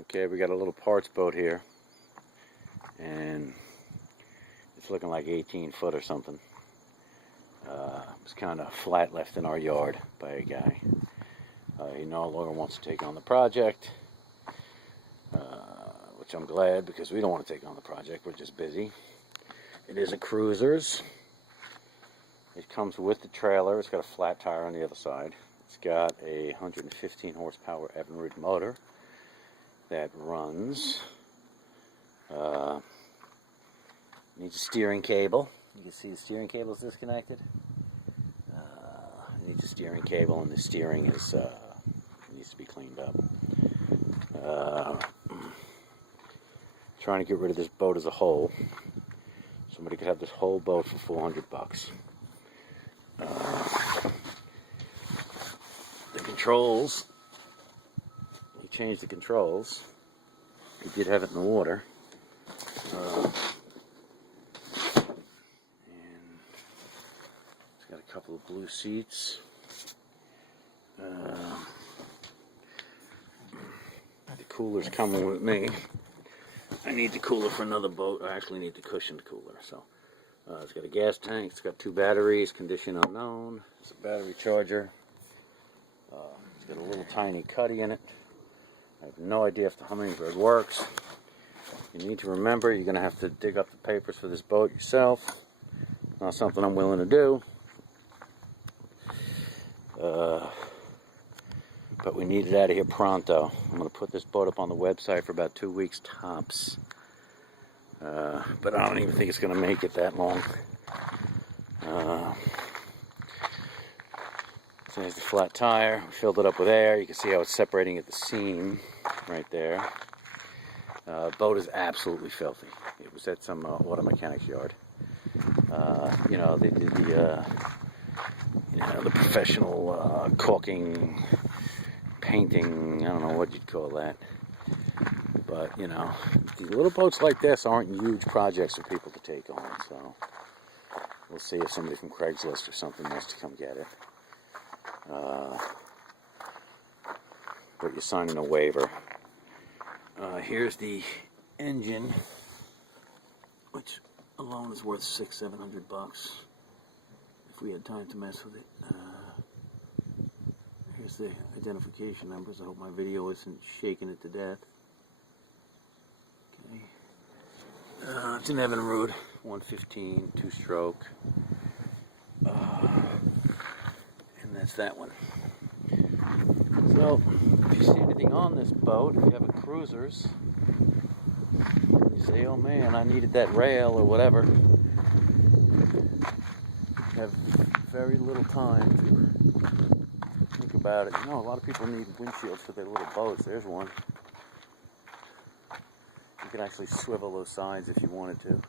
Okay, we got a little parts boat here, and it's looking like 18 foot or something. It's kind of flat left in our yard by a guy. He no longer wants to take on the project, which I'm glad, because we don't want to take on the project. We're just busy. It is a cruiser's. It comes with the trailer. It's got a flat tire on the other side. It's got a 115 horsepower Evinrude motor that runs. Needs a steering cable. You can see the steering cable is disconnected. Needs a steering cable, and the steering is needs to be cleaned up. Trying to get rid of this boat as a whole. Somebody could have this whole boat for $400. The controls. He changed the controls. He did have it in the water. And it's got a couple of blue seats. The cooler's coming with me. I need the cooler for another boat. I actually need the cushioned cooler. So it's got a gas tank. It's got 2 batteries. Condition unknown. It's a battery charger. It's got a little tiny cuddy in it. I have no idea if the hummingbird works. You need to remember you're going to have to dig up the papers for this boat yourself. Not something I'm willing to do. But we need it out of here pronto. I'm going to put this boat up on the website for about 2 weeks tops. But I don't even think it's going to make it that long. So there's the flat tire. We filled it up with air. You can see how it's separating at the seam right there. Boat is absolutely filthy. It was at some auto mechanics yard. You know, the professional caulking, painting, I don't know what you'd call that. But, you know, these little boats like this aren't huge projects for people to take on. So we'll see if somebody from Craigslist or something wants to come get it. But you're signing a waiver. Here's the engine, which alone is worth $600-700 if we had time to mess with it. Here's the identification numbers. I hope my video isn't shaking it to death. Okay. It's an Evinrude 115 2-stroke. And that's that one. So, if you see anything on this boat, if you have a cruiser's, you say, oh man, I needed that rail or whatever, you have very little time to think about it. You know, a lot of people need windshields for their little boats. There's one. You can actually swivel those sides if you wanted to.